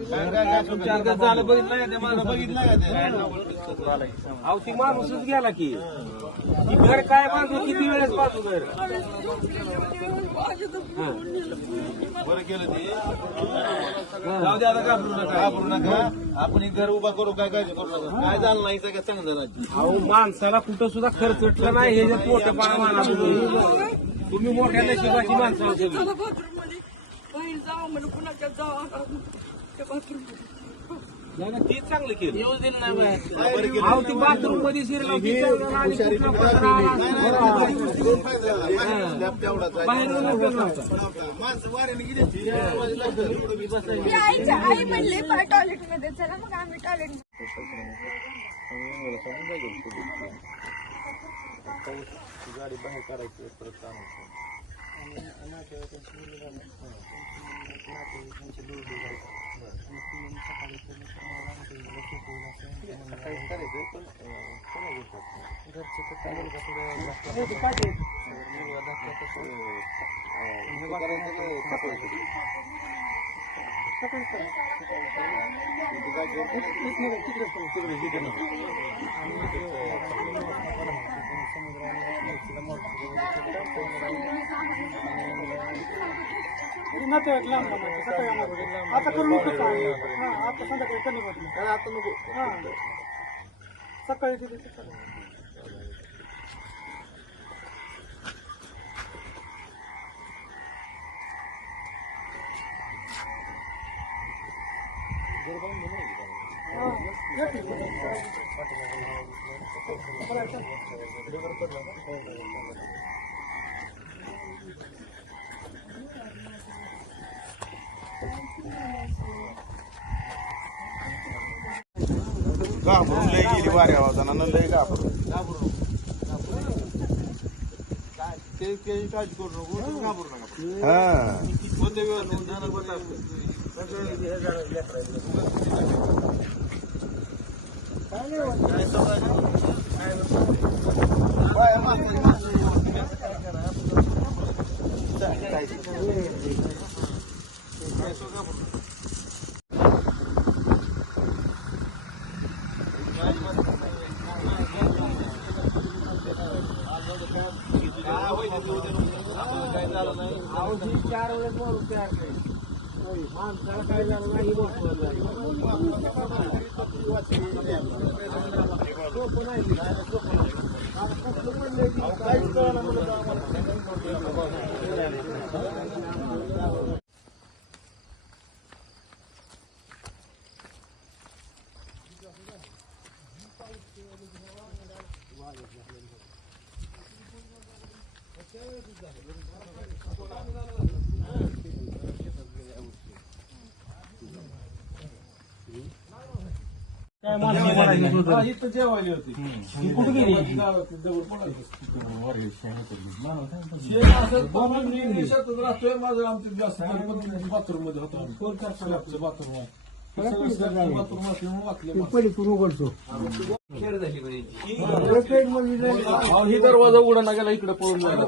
चार तास झालं बघितलं का ते माणूस? बघितलं का ते? अहो ती माणूसच गेला की. ती घर काय बांधू किती वेळेस बांधू घर? बरं केलं ते. जाऊ दे आता घाबरू नका. घाबरू नका. आपण एक घर उभा करू काय काय करू नका. काय झालं नाही सगळं चांगलं झालं अहो माणसाला कुठं सुद्धा खर्च उठला नाही. हे जे मोठं माना तुम्ही. मोठ्या नशिबाची माणसं जावं म्हणून कुणाच्या बाथरूममध्ये नाही नाही, तीच चांगलं केलं केलं अहो ती बाथरूममध्ये शिरला आणि कुठला पत्रा आला. दोन फायदे झाले. लॅब तेवढाच आहे. बाहेर येऊन उपयोग नव्हता. माणसं वाऱ्याने गेली ती. ती आईच्या आई म्हणली पर टॉयलेटमध्ये चला मग आम्ही टॉयलेट नातेवाईक लांब लांब. सकाळी आम्हाला. आता. हा, संध्याकाळी कमी होत नाही. आता नको हा. सकाळी दिली चालेल. हा, या की. बरं, चल. घाबरून लय गेली वाऱ्या आवाजानं लय घाबरून काय ते काळजी करू नको तुम्ही घाबरू नका हा कोणत्या व्यवस्थित Ah, hoje eu vou ter um. Ah, hoje eu quero levar o pé aqui. काय सगळं बाया माणसाची माणसं व्यवस्थित काय करा, काय- काय- काय सगळं घाबरू नका. काय होईल ते उद्या नको. आपल्याला काय झालं नाही अहो ती चार वेळेस बोलून तयार केली. माणसाला काय हे. हा, इथं जेवायला होती. कुठे गेली? बाथरूम बाथरूम बाथरूम पलीकडून उघडतो. ही दरवाजा उघडा ना गेला इकडे पळून जायला.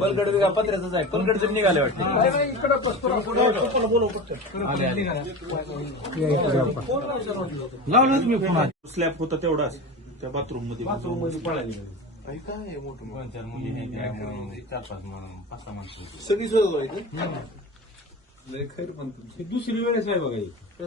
पलगड आहे पलगड निघाले वाटते लावलं मी पुन्हा स्लॅब होता तेवढाच त्या बाथरूममध्ये बाथरूममध्ये पळाली काय आहे मोठं चार मुली चार पाच पाच सहा माणसं सगळी सोय व्हायची ही दुसरी वेळेस आहे बघा